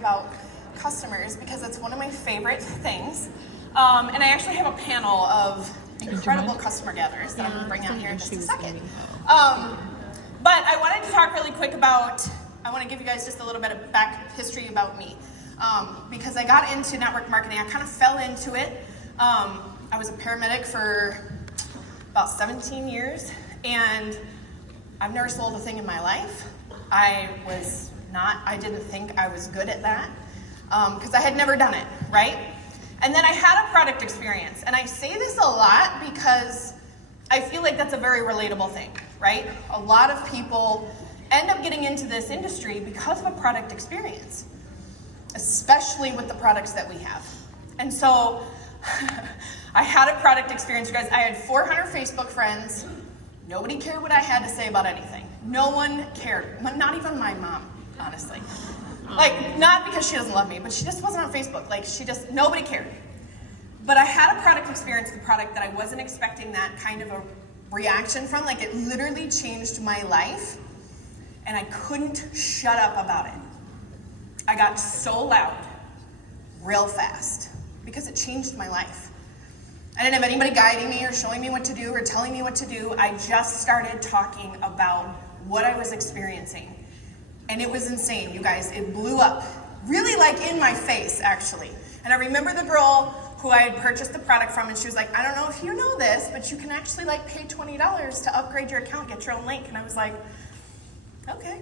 about customers because it's one of my favorite things. And I actually have a panel of incredible customer gatherers that I'm going to bring out here in just a second. But I wanted to talk really quick about, I want to give you guys just a little bit of back history about me. Because I got into network marketing, I kind of fell into it. I was a paramedic for about 17 years, and I've never sold a thing in my life. I didn't think I was good at that, because I had never done it, right? And then I had a product experience, and I say this a lot because I feel like that's a very relatable thing, right? A lot of people end up getting into this industry because of a product experience, especially with the products that we have. And so I had a product experience, you guys. I had 400 Facebook friends. Nobody cared what I had to say about anything. No one cared, not even my mom, honestly. Like, not because she doesn't love me, but she just wasn't on Facebook. Like, nobody cared. But I had a product experience, the product that I wasn't expecting that kind of a reaction from. Like, it literally changed my life, and I couldn't shut up about it. I got so loud, real fast, because it changed my life. I didn't have anybody guiding me or showing me what to do or telling me what to do. I just started talking about what I was experiencing. And it was insane, you guys. It blew up, really like in my face, actually. And I remember the girl who I had purchased the product from, and she was like, I don't know if you know this, but you can actually like pay $20 to upgrade your account, get your own link. And I was like, okay,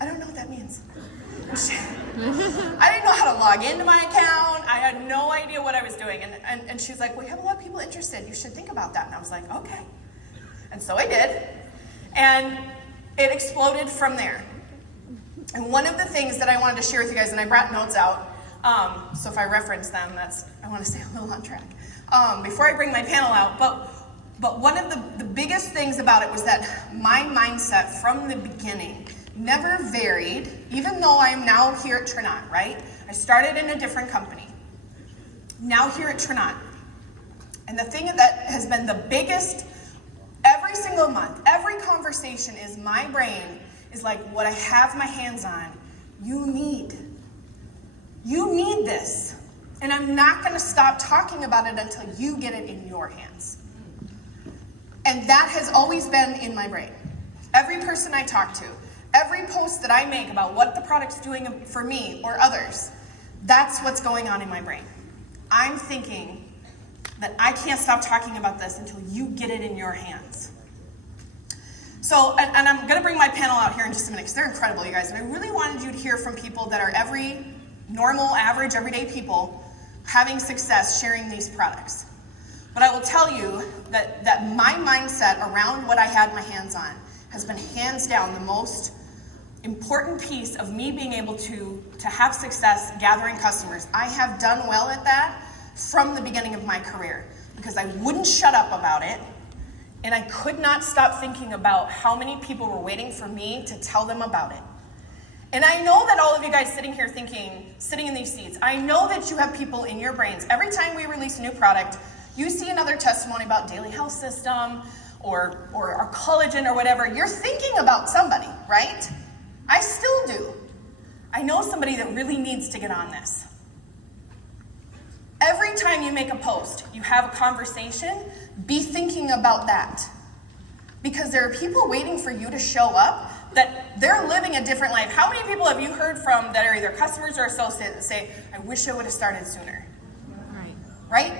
I don't know what that means. I didn't know how to log into my account. I had no idea what I was doing. And she's like, we have a lot of people interested. You should think about that. And I was like, okay. And so I did. And it exploded from there. And one of the things that I wanted to share with you guys, and I brought notes out, so if I reference them, I want to stay a little on track, before I bring my panel out. But one of the biggest things about it was that my mindset from the beginning never varied, even though I'm now here at Trinant, right? I started in a different company. Now here at Trinant. And the thing that has been the biggest, every single month, every conversation is my brain is like, what I have my hands on, you need this. And I'm not gonna stop talking about it until you get it in your hands. And that has always been in my brain. Every person I talk to, every post that I make about what the product's doing for me or others, that's what's going on in my brain. I'm thinking that I can't stop talking about this until you get it in your hands. So, and I'm gonna bring my panel out here in just a minute because they're incredible, you guys. And I really wanted you to hear from people that are every normal, average, everyday people having success sharing these products. But I will tell you that my mindset around what I had my hands on has been hands down the most important piece of me being able to have success gathering customers. I have done well at that from the beginning of my career because I wouldn't shut up about it, and I could not stop thinking about how many people were waiting for me to tell them about it. And I know that all of you guys sitting here sitting in these seats, I know that you have people in your brains. Every time we release a new product, you see another testimony about Daily Health System or our collagen or whatever. You're thinking about somebody, right? I still do. I know somebody that really needs to get on this. Every time you make a post, you have a conversation, be thinking about that. Because there are people waiting for you to show up that they're living a different life. How many people have you heard from that are either customers or associates that say, I wish I would have started sooner? Right?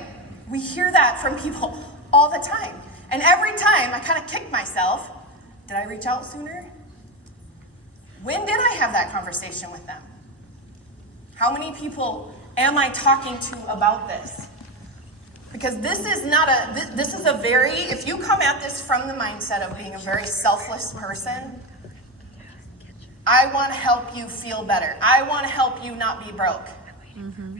We hear that from people all the time. And every time I kind of kick myself, did I reach out sooner? When did I have that conversation with them? How many people am I talking to about this? Because this is a very, if you come at this from the mindset of being a very selfless person, I want to help you feel better. I want to help you not be broke. Mm-hmm.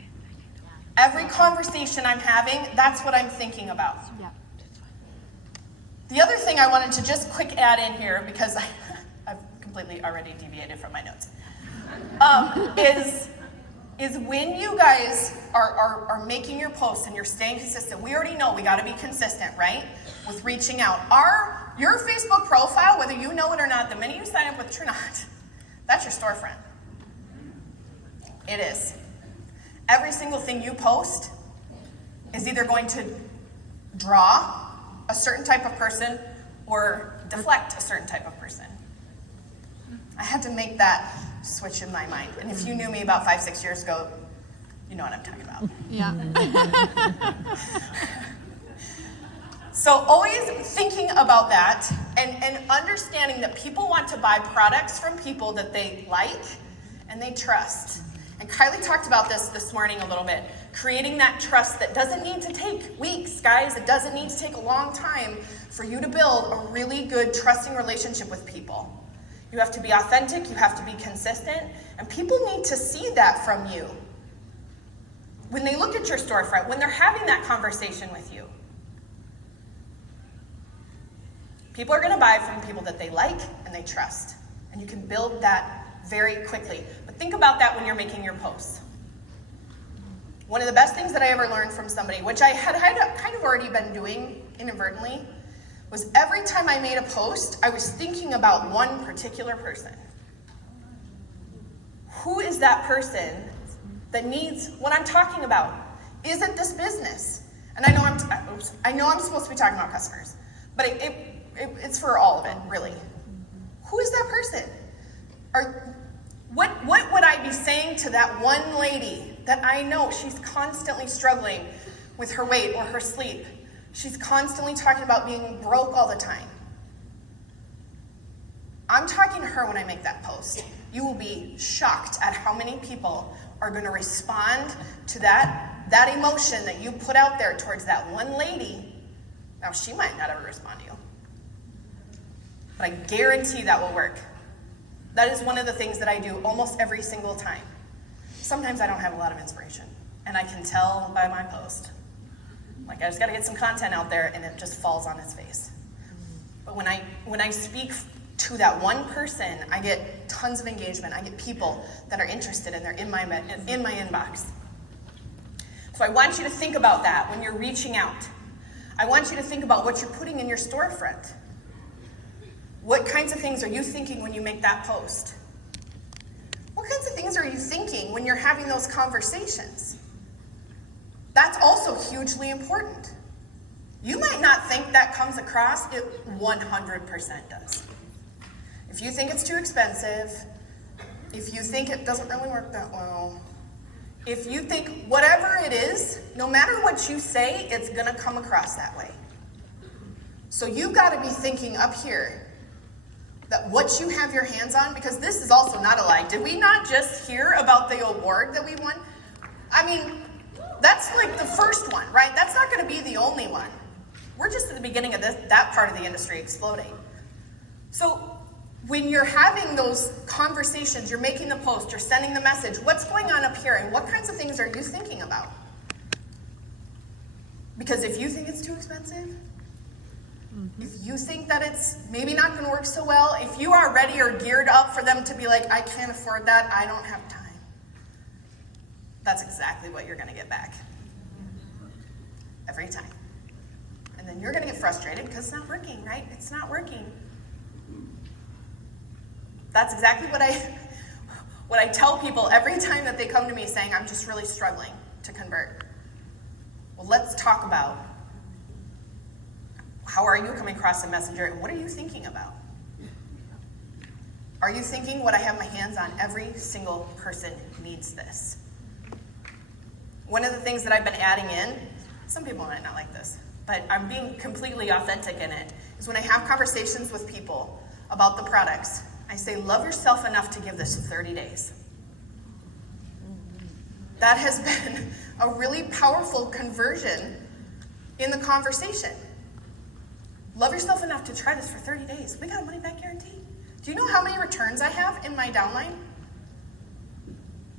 Every conversation I'm having, that's what I'm thinking about. Yeah. The other thing I wanted to just quick add in here, because I've completely already deviated from my notes, is when you guys are making your posts and you're staying consistent, we already know we got to be consistent, right? With reaching out. Your Facebook profile, whether you know it or not, the minute you sign up with Trinant, that's your storefront. It is. Every single thing you post is either going to draw a certain type of person or deflect a certain type of person. I had to make that switch in my mind. And if you knew me about 5-6 years ago, you know what I'm talking about. Yeah. So always thinking about that and understanding that people want to buy products from people that they like and they trust. And Kylie talked about this morning a little bit. Creating that trust that doesn't need to take weeks, guys. It doesn't need to take a long time for you to build a really good trusting relationship with people. You have to be authentic, you have to be consistent, and people need to see that from you. When they look at your storefront, when they're having that conversation with you. People are going to buy from people that they like and they trust. And you can build that very quickly. But think about that when you're making your posts. One of the best things that I ever learned from somebody, which I had kind of already been doing inadvertently, was every time I made a post, I was thinking about one particular person. Who is that person that needs what I'm talking about? Is it this business? And I know I'm supposed to be talking about customers, but it's for all of it, really. Who is that person? Or what would I be saying to that one lady that I know she's constantly struggling with her weight or her sleep? She's constantly talking about being broke all the time. I'm talking to her when I make that post. You will be shocked at how many people are going to respond to that emotion that you put out there towards that one lady. Now, she might not ever respond to you, but I guarantee that will work. That is one of the things that I do almost every single time. Sometimes I don't have a lot of inspiration, and I can tell by my post. Like, I just got to get some content out there, and it just falls on its face. But when I speak to that one person, I get tons of engagement. I get people that are interested, and they're in my inbox. So I want you to think about that when you're reaching out. I want you to think about what you're putting in your storefront. What kinds of things are you thinking when you make that post? What kinds of things are you thinking when you're having those conversations? That's also hugely important. You might not think that comes across, it 100% does. If you think it's too expensive, if you think it doesn't really work that well, if you think whatever it is, no matter what you say, it's gonna come across that way. So you've gotta be thinking up here that what you have your hands on, because this is also not a lie. Did we not just hear about the award that we won? I mean, that's like the first one, right? That's not gonna be the only one. We're just at the beginning of that part of the industry exploding. So when you're having those conversations, you're making the post, you're sending the message, what's going on up here and what kinds of things are you thinking about? Because if you think it's too expensive, if you think that it's maybe not gonna work so well, if you are ready or geared up for them to be like, I can't afford that, I don't have time, that's exactly what you're gonna get back. Every time. And then you're gonna get frustrated because it's not working, right? It's not working. That's exactly what I tell people every time that they come to me saying, I'm just really struggling to convert. Well, let's talk about how are you coming across the messenger and what are you thinking about? Are you thinking what I have my hands on? Every single person needs this. One of the things that I've been adding in, some people might not like this, but I'm being completely authentic in it, is when I have conversations with people about the products, I say, love yourself enough to give this 30 days. That has been a really powerful conversion in the conversation. Love yourself enough to try this for 30 days. We got a money back guarantee. Do you know how many returns I have in my downline?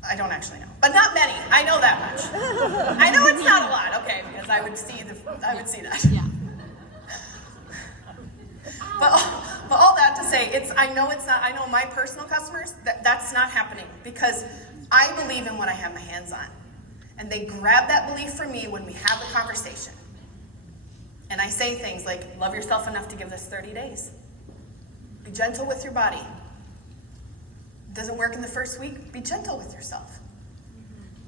I don't actually know, but not many. I know that much. I know it's not a lot, okay, because I would see that. Yeah. But all that to say, I know my personal customers, that's not happening because I believe in what I have my hands on. And they grab that belief from me when we have the conversation. And I say things like, love yourself enough to give this 30 days. Be gentle with your body. Doesn't work in the first week, be gentle with yourself.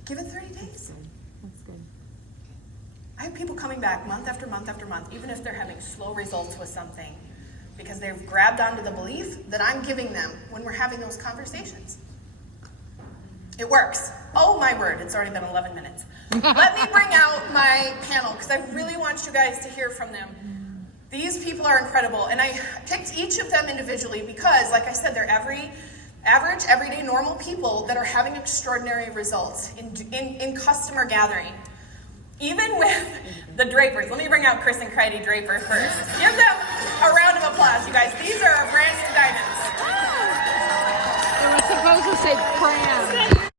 Give it 30 days. That's good. I have people coming back month after month after month, even if they're having slow results with something, because they've grabbed onto the belief that I'm giving them when we're having those conversations. It works. Oh my word, it's already been 11 minutes. Let me bring out my panel, because I really want you guys to hear from them. These people are incredible, and I picked each of them individually because, like I said, they're average, everyday, normal people that are having extraordinary results in customer gathering. Even with the Drapers. Let me bring out Chris and Cridey Draper first. Give them a round of applause, you guys. These are our brand new diamonds. It was supposed to say brand.